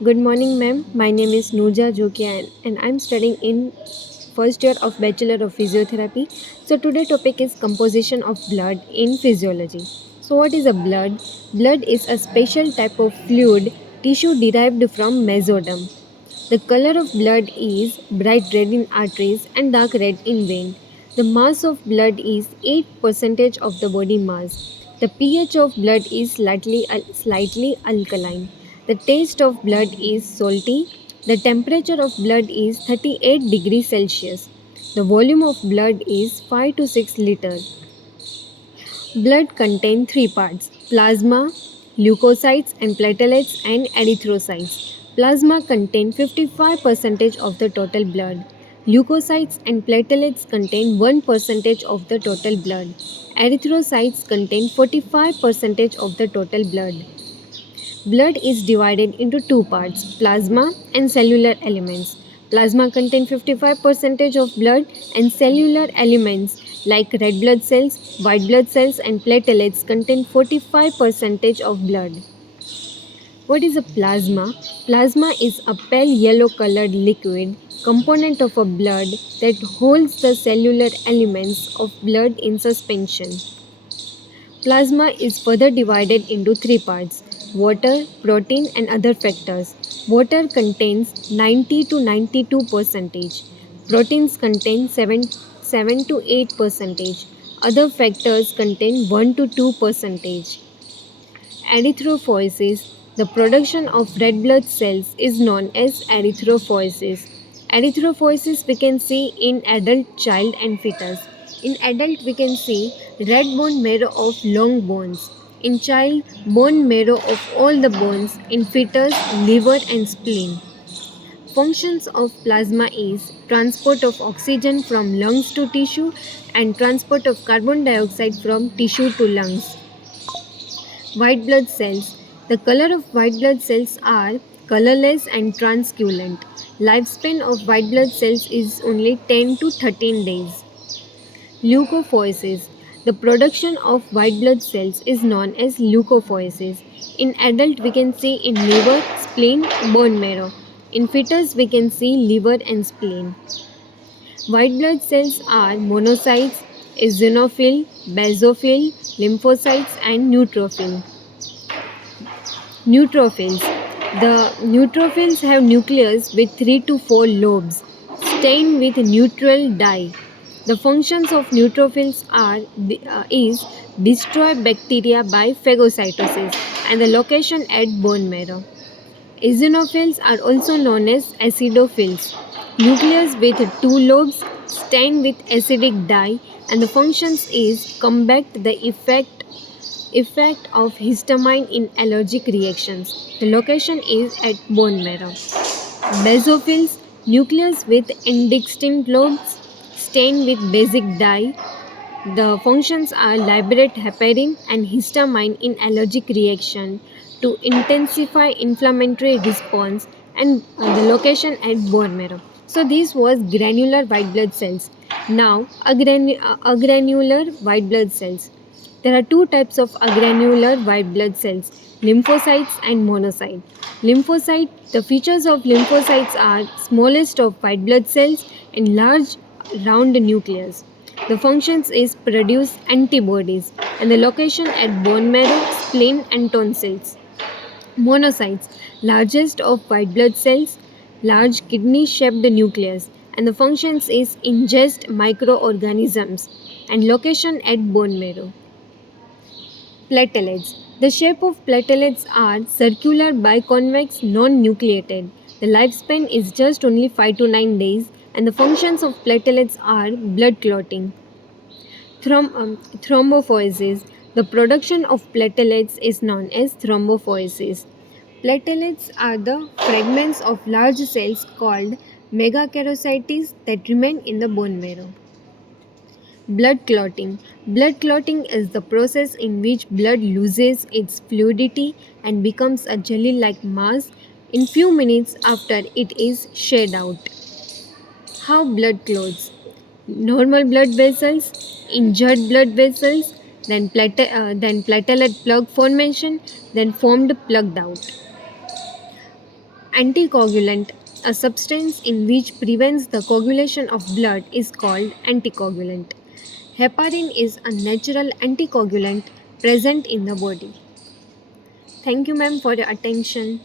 Good morning, ma'am. My name is Nuja Jokian and I'm studying in first year of Bachelor of Physiotherapy. So today topic is composition of blood in physiology. So what is a blood? Blood is a special type of fluid tissue derived from mesoderm. The color of blood is bright red in arteries and dark red in vein. The mass of blood is 8% of the body mass. The pH of blood is slightly alkaline. The taste of blood is salty. The temperature of blood is 38 degrees Celsius. The volume of blood is 5 to 6 liters. Blood contains three parts: plasma, leukocytes and platelets, and erythrocytes. Plasma contains 55% of the total blood. Leukocytes and platelets contain 1% of the total blood. Erythrocytes contain 45% of the total blood. Blood is divided into two parts: plasma and cellular elements. Plasma contains 55% of blood, and cellular elements like red blood cells, white blood cells, and platelets contain 45% of blood. What is a plasma? Plasma is a pale yellow colored liquid component of a blood that holds the cellular elements of blood in suspension. Plasma is further divided into three parts: water, protein, and other factors. Water contains 90 to 92 percentage. Proteins contain 7 to 8 percentage. Other factors contain 1 to 2 percentage. Erythrophoesis. The production of red blood cells is known as erythrophoesis. Erythrophoesis we can see in adult, child, and fetus. In adult, we can see red bone marrow of long bones. In child, bone marrow of all the bones. In fetus, liver and spleen. Functions of plasma is transport of oxygen from lungs to tissue and transport of carbon dioxide from tissue to lungs. White blood cells. The color of white blood cells are colorless and translucent. Lifespan of white blood cells is only 10 to 13 days. Leukophoresis. The production of white blood cells is known as leukophoresis. In adult, we can see in liver, spleen, bone marrow. In fetus, we can see liver and spleen. White blood cells are monocytes, eosinophil, basophil, lymphocytes, and neutrophil. Neutrophils. The neutrophils have nucleus with 3 to 4 lobes, stained with neutral dye. The functions of neutrophils is destroy bacteria by phagocytosis and the location at bone marrow. Eosinophils are also known as acidophils. Nucleus with two lobes, stained with acidic dye, and the functions is combat the effect of histamine in allergic reactions. The location is at bone marrow. Basophils, nucleus with indistinct lobes, stained with basic dye. The functions are liberate heparin and histamine in allergic reaction to intensify inflammatory response and the location at bone marrow. So this was granular white blood cells. Now agranular white blood cells. There are two types of agranular white blood cells: lymphocytes and monocyte. Lymphocyte, the features of lymphocytes are smallest of white blood cells and large round nucleus. The functions is produce antibodies and the location at bone marrow, spleen and tonsils. Monocytes, largest of white blood cells, large kidney shaped nucleus, and the functions is ingest microorganisms and location at bone marrow. Platelets. The shape of platelets are circular biconvex non-nucleated. The lifespan is just only 5 to 9 days and the functions of platelets are blood clotting. Thrombophoresis. The production of platelets is known as thrombophoresis. Platelets are the fragments of large cells called megakaryocytes that remain in the bone marrow. Blood clotting. Blood clotting is the process in which blood loses its fluidity and becomes a jelly like mass in few minutes after it is shed out. How blood clots? Normal blood vessels, injured blood vessels, then platelet plug formation, then formed plugged out. Anticoagulant, a substance in which prevents the coagulation of blood, is called anticoagulant. Heparin is a natural anticoagulant present in the body. Thank you, ma'am, for your attention.